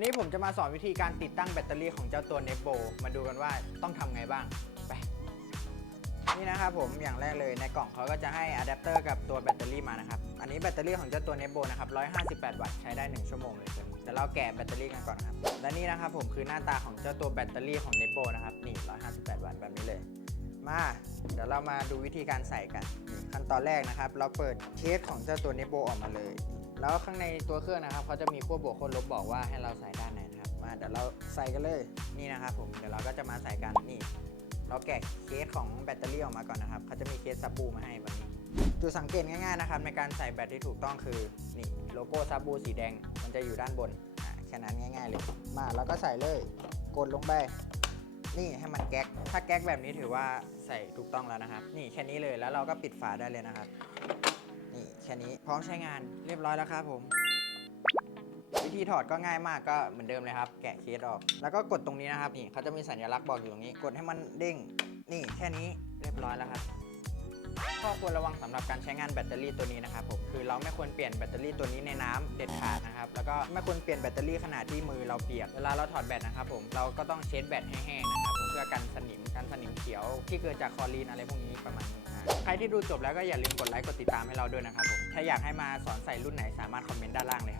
วันนี้ผมจะมาสอนวิธีการติดตั้งแบตเตอรี่ของเจ้าตัว n e t b o มาดูกันว่าต้องทำไงบ้าง ไป นี่นะครับผมอย่างแรกเลยในกล่องเขาก็จะให้อะแดปเตอร์กับตัวแบตเตอรี่มานะครับ อันนี้แบตเตอรี่ของเจ้าตัว n e t b o นะครับ 158 วัตต์ใช้ได้ 1 ชั่วโมงเลยตัวนี้แต่เราแกะแบตเตอรี่กันก่อนนะครับ และนี่นะครับผมคือหน้าตาของเจ้าตัวแบตเตอรี่ของ n e t b o นะครับ นี่ 158 วัตต์แบบนี้เลย มา เดี๋ยวเรามาดูวิธีการใส่กัน ขั้นตอนแรกนะครับ เราเปิดเคสของเจ้าตัว n e t b o ออกมาเลย แล้วข้างในตัวเครื่องนะครับเขาจะมีขั้วบวกขั้วลบบอกว่าให้เราใส่ด้านไหนนะครับ มาเดี๋ยวเราใส่กันเลยนี่นะครับผมเดี๋ยวเราก็จะมาใส่กันนี่เราแกะเคสของแบตเตอรี่ออกมาก่อนนะครับเขาจะมีเคสซับบูมาให้แบบนี้จุดสังเกตง่ายๆนะครับในการใส่แบตที่ถูกต้องคือนี่โลโก้ซับบูสีแดงมันจะอยู่ด้านบนแค่นั้นง่าย ๆ เลย มาเราก็ใส่เลย กดลงไป นี่ให้มันแก๊ก ถ้าแก๊กแบบนี้ถือว่าใส่ถูกต้องแล้วนะครับ นี่แค่นี้เลยแล้วเราก็ปิดฝาได้เลยนะครับ นี่แค่นี้พร้อมใช้งานเรียบร้อยแล้วครับผม วิธีถอดก็ง่ายมากก็เหมือนเดิมเลยครับ แกะเคสออก แล้วก็กดตรงนี้นะครับ นี่เขาจะมีสัญลักษณ์บอกอยู่ตรงนี้ กดให้มันเด้ง นี่แค่นี้เรียบร้อยแล้วครับข้อควรระวังสำหรับการใช้งานแบตเตอรี่ตัวนี้นะครับผม เราไม่ควรเปลี่ยนแบตเตอรี่ตัวนี้ในน้ำเด็ดขาดนะครับ แล้วก็ไม่ควรเปลี่ยนแบตเตอรี่ขณะที่มือเราเปียก เวลาเราถอดแบตนะครับผม เราก็ต้องเช็ดแบตให้แห้งนะครับเพื่อกันสนิม กันสนิมเขียวที่เกิดจากคลอรีนอะไรพวกนี้ประมาณนี้นะใครที่ดูจบแล้วก็อย่าลืมกดไลค์ กดติดตามให้เราด้วยนะครับผม ถ้าอยากให้มาสอนใส่รุ่นไหนสามารถคอมเมนต์ด้านล่างเลยครับ